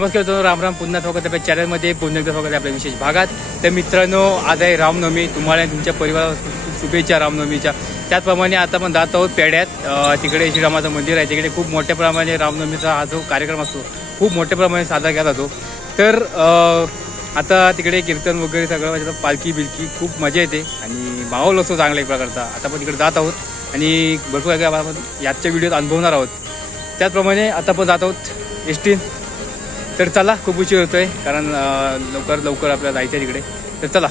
नमस्कार मित्रांनो, राम राम. पुन्हा स्वागत आपल्या चॅनलमध्ये, पुन्हा एकदा स्वागत आहे आपल्या विशेष भागात. तर मित्रांनो, आज आहे रामनवमी. तुम्हाला तुमच्या परिवाराला शुभेच्छा रामनवमीच्या. त्याचप्रमाणे आता आपण जात आहोत पेड्यात. तिकडे श्रीरामाचं मंदिर आहे, तिकडे खूप मोठ्या प्रमाणे रामनवमीचा हा जो कार्यक्रम असतो खूप मोठ्या प्रमाणे साजरा केला जातो. तर आता तिकडे कीर्तन वगैरे सगळं, पालखी बिलकी खूप मजा येते आणि माहोल असतो चांगला एक प्रकारचा. आता आपण तिकडे जात आहोत आणि भरपूर काय आपण याच्या व्हिडिओत अनुभवणार आहोत. त्याचप्रमाणे आता आपण जात आहोत एसटी. तर चला, खूप उशीर होतोय कारण लवकर आपल्याला जायचं आहे तिकडे. तर चला.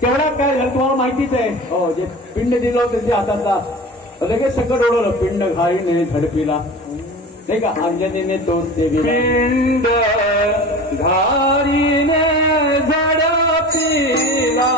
तेवढा काय झालं तुम्हाला माहितीच आहे. हो, जे पिंड दिलं होतं त्याच्या हातातला लगेच सगळं ओढवलं. पिंड घाईने झडपीला, नाही का, अंजनीने तोच ते पिंड घाईने झडपीला,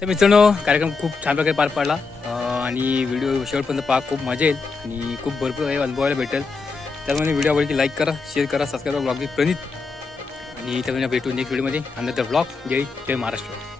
तर मित्रांनो, कार्यक्रम खूप छान प्रकारे पार पाडला आणि व्हिडिओ शेवटपर्यंत पहा, खूप मजा येईल आणि खूप भरपूर काही अनुभवायला भेटेल. त्यामुळे व्हिडिओ आवडली लाईक करा, शेअर करा, सबस्क्राईब करा. ब्लॉग प्रणित आणि त्यामुळे भेटू नेक्स्ट व्हिडिओमध्ये. Another blog. जय महाराष्ट्र.